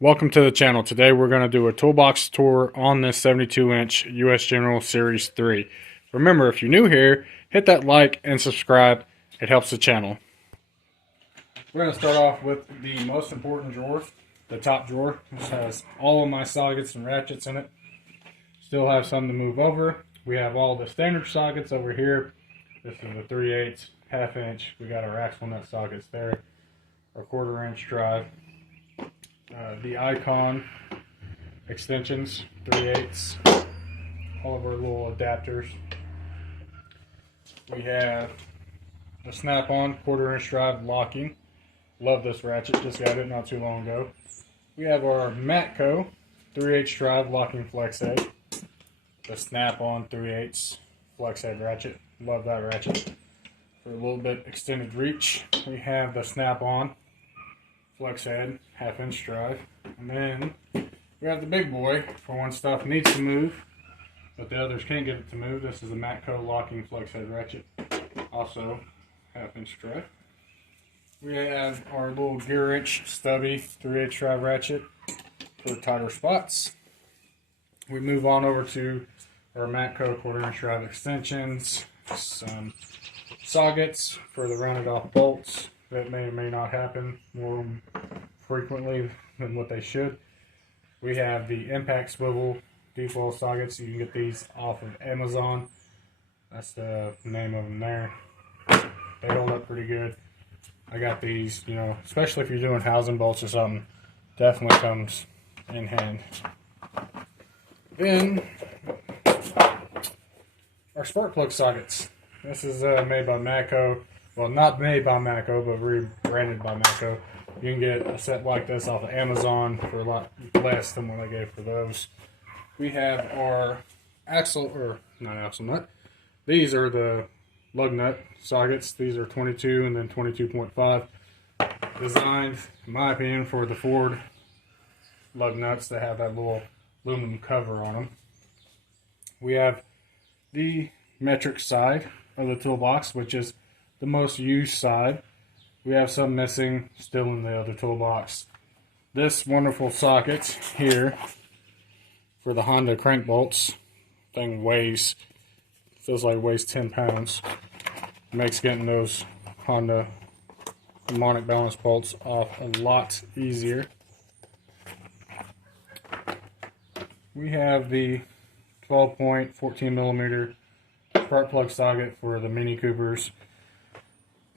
Welcome to the channel. Today we're going to do a toolbox tour on this 72-inch US General Series 3. Remember, if you're new here, hit that like and subscribe. It helps the channel. We're going to start off with the most important drawer, the top drawer. This has all of my sockets and ratchets in it. Still have some to move over. We have all the standard sockets over here. This is the 3/8, half-inch. We got our axle nut sockets there. Our 1/4-inch drive. The Icon extensions, 3/8, all of our little adapters. We have the snap-on 1/4-inch drive locking. Love this ratchet, just got it not too long ago. We have our Matco 3/8 drive locking flex head. The snap-on 3/8 flex head ratchet. Love that ratchet. For a little bit extended reach, we have the snap-on flex head, half-inch drive. And then we have the big boy for when stuff needs to move, but the others can't get it to move. This is a Matco locking flex head ratchet, also half-inch drive. We have our little gear wrench stubby 3/8 drive ratchet for tighter spots. We move on over to our Matco 1/4-inch drive extensions, some sockets for the rounded off bolts that may or may not happen more frequently than what they should. We have the impact swivel deep well sockets. You can get these off of Amazon. That's the name of them there. They hold up pretty good. I got these, especially if you're doing housing bolts or something, definitely comes in hand. Then our spark plug sockets. This is made by Matco. Well, not made by Matco, but rebranded by Matco. You can get a set like this off of Amazon for a lot less than what I gave for those. We have our not axle nut. These are the lug nut sockets. These are 22 and then 22.5. Designed, in my opinion, for the Ford lug nuts that have that little aluminum cover on them. We have the metric side of the toolbox, which is the most used side. We have some missing still in the other toolbox. This wonderful socket here for the Honda crank bolts. Thing feels like it weighs 10 pounds. Makes getting those Honda harmonic balance bolts off a lot easier. We have the 12-point 14mm spark plug socket for the Mini Coopers.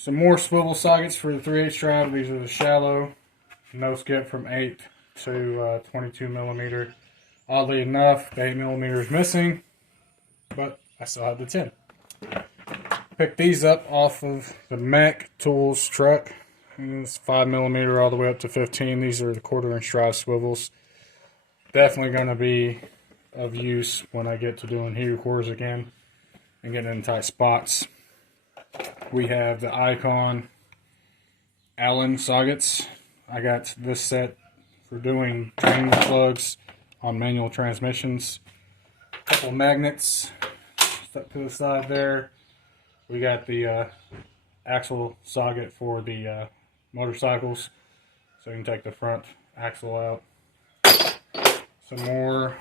Some more swivel sockets for the 3/8 drive. These are the shallow, no skip from 8 to 22mm. Oddly enough, the 8mm is missing, but I still have the 10. Picked these up off of the Mac Tools truck. It's 5mm all the way up to 15. These are the 1/4-inch drive swivels. Definitely going to be of use when I get to doing heater cores again and getting in tight spots. We have the Icon Allen sockets. I got this set for doing drain plugs on manual transmissions. A couple magnets stuck to the side there. We got the axle socket for the motorcycles, so you can take the front axle out. Some more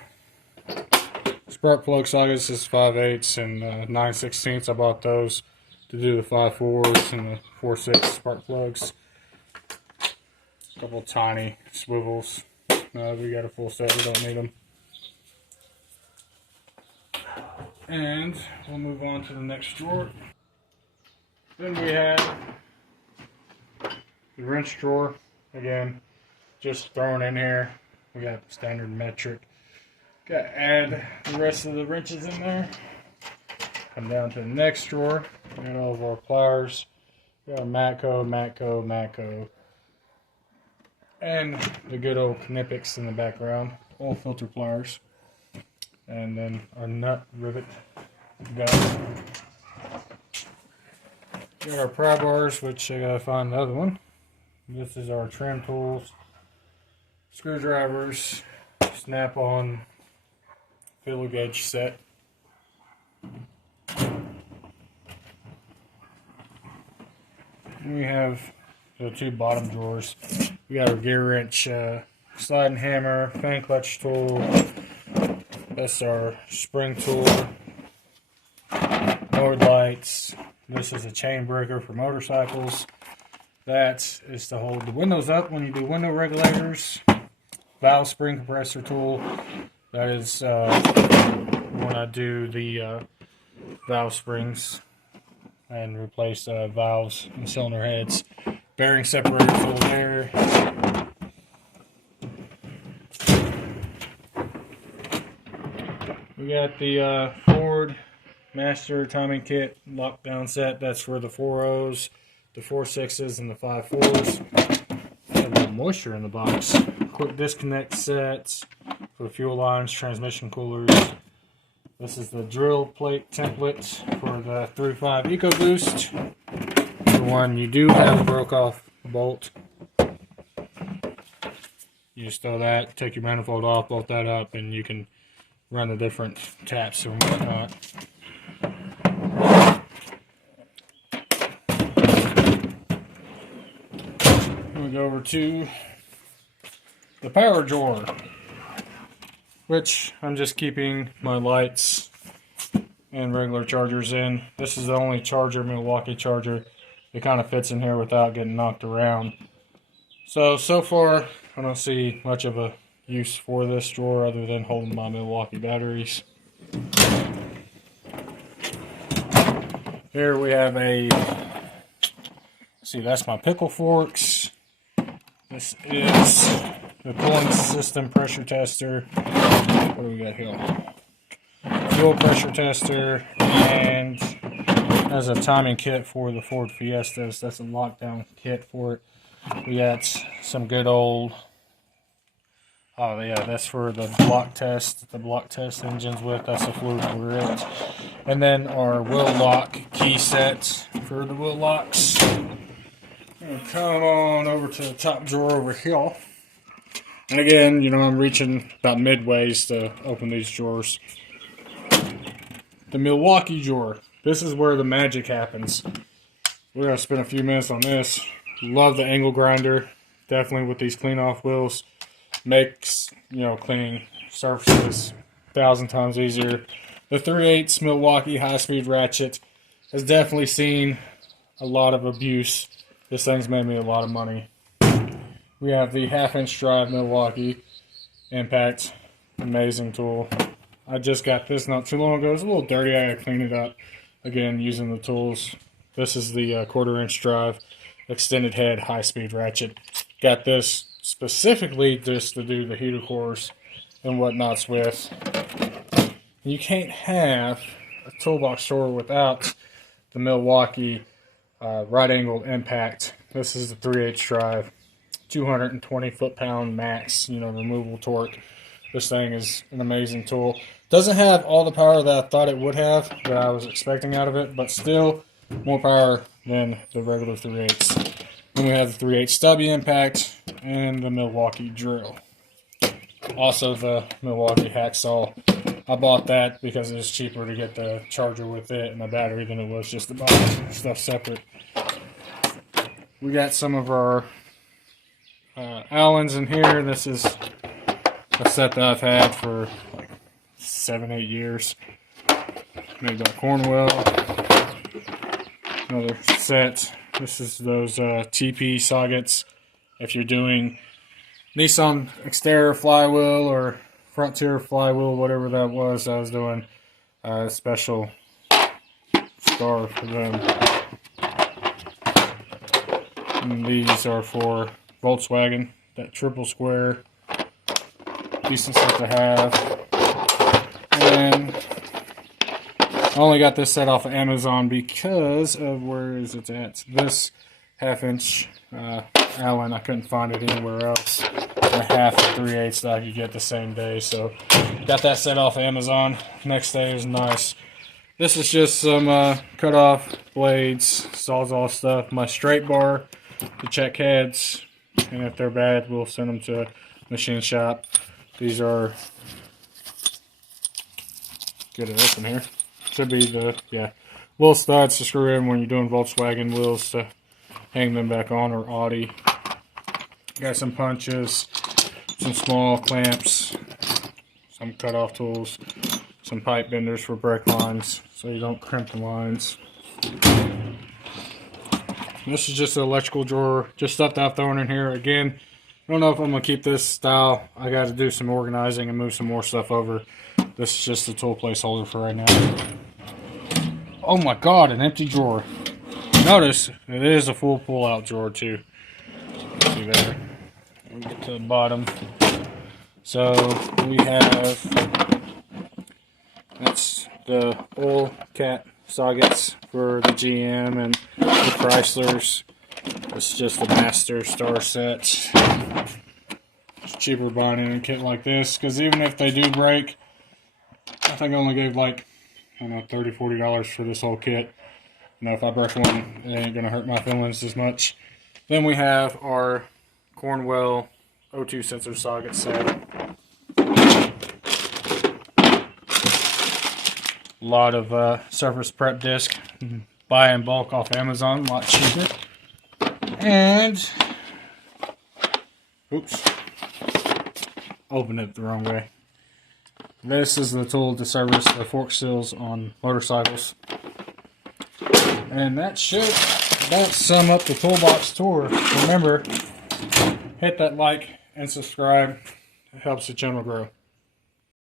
spark plug sockets. This is 5/8 and 9/16. I bought those to do the 5/4s and the 4/6 spark plugs. A couple tiny swivels. We got a full set, we don't need them. And we'll move on to the next drawer. Then we have the wrench drawer. Again, just thrown in here. We got the standard metric. Got to add the rest of the wrenches in there. Come down to the next drawer. We got all of our pliers. We got Matco, and the good old Knipex in the background. Oil filter pliers. And then our nut rivet gun. Got our pry bars, which I gotta find the other one. This is our trim tools, screwdrivers, snap-on fiddle gauge set. We have the two bottom drawers. We got our gear wrench sliding hammer, fan clutch tool. That's our spring tool. Motor lights. This is a chain breaker for motorcycles. That is to hold the windows up when you do window regulators. Valve spring compressor tool. That is when I do the valve springs and replace valves and cylinder heads. Bearing separator tool there. We got the Ford Master timing kit lockdown set. That's for the 4.0s, the 4.6s, and the 5.4s. Got a little moisture in the box. Quick disconnect sets for the fuel lines, transmission coolers. This is the drill plate template for the 3.5 EcoBoost. For one, you do have a broke off bolt. You just throw that, take your manifold off, bolt that up, and you can run the different taps and whatnot. We go over to the power drawer, which I'm just keeping my lights and regular chargers in. This is the only charger, Milwaukee charger, that kind of fits in here without getting knocked around. So far, I don't see much of a use for this drawer other than holding my Milwaukee batteries. Here we have see, that's my pickle forks. This is the cooling system pressure tester. What do we got here? Fuel pressure tester, and as a timing kit for the Ford Fiestas. That's a lockdown kit for it. We got some good old, oh yeah, that's for the block test engines with. That's a fluid for it. And then our wheel lock key set for the wheel locks. Come on over to the top drawer over here. And again, you know, I'm reaching about midways to open these drawers. The Milwaukee drawer. This is where the magic happens. We're going to spend a few minutes on this. Love the angle grinder. Definitely with these clean off wheels. Makes, you know, cleaning surfaces 1,000 times easier. The 3/8 Milwaukee high-speed ratchet has definitely seen a lot of abuse. This thing's made me a lot of money. We have the 1/2-inch drive Milwaukee impact. Amazing tool. I just got this not too long ago. It's a little dirty. I gotta clean it up again using the tools. This is the 1/4-inch drive extended head high-speed ratchet. Got this specifically just to do the heater cores and whatnots with. You can't have a toolbox drawer without the Milwaukee right angled impact. This is the 3/8 drive, 220 foot-pound max, you know, removable torque. This thing is an amazing tool. Doesn't have all the power that I thought it would have, that I was expecting out of it, but still more power than the regular 3/8. Then we have the 3/8 stubby impact and the Milwaukee drill. Also the Milwaukee hacksaw. I bought that because it was cheaper to get the charger with it and the battery than it was just to buy stuff separate. We got some of our Allens in here. This is a set that I've had for like 7-8 years. Made by Cornwell. Another set. This is those TP sockets. If you're doing Nissan exterior flywheel or Frontier flywheel, whatever that was, I was doing a special star for them. And these are for Volkswagen, that triple square. Decent set to have. And I only got this set off of Amazon because of where is it at? This 1/2-inch Allen. I couldn't find it anywhere else. A 1/2 and 3/8 that I could get the same day. So got that set off of Amazon. Next day was nice. This is just some cut off blades, sawzall stuff. My straight bar to check heads. And if they're bad, we'll send them to a machine shop. These are, get it open here. Should be the, yeah, little studs to screw in when you're doing Volkswagen wheels to hang them back on, or Audi. Got some punches. some small clamps, some cutoff tools, some pipe benders for brake lines so you don't crimp the lines. This is just an electrical drawer, just stuff that I've thrown in here. Again, I don't know if I'm going to keep this style. I got to do some organizing and move some more stuff over. This is just a tool placeholder for right now. Oh my god, an empty drawer. Notice, it is a full pull-out drawer too. See there. We'll get to the bottom. So, we have, that's the oil cat sockets for the GM and the Chryslers. It's just a master star set. It's cheaper buying in a kit like this, because even if they do break, I think I only gave like, I don't know, $30, $40 for this whole kit. You know, if I break one, it ain't gonna hurt my feelings as much. Then we have our Cornwell O2 sensor socket set. A lot of surface prep disc. Buy in bulk off Amazon, a lot cheaper. And, oops, opened it the wrong way. This is the tool to service the fork seals on motorcycles. And that should about sum up the toolbox tour. Remember, hit that like and subscribe. It helps the channel grow.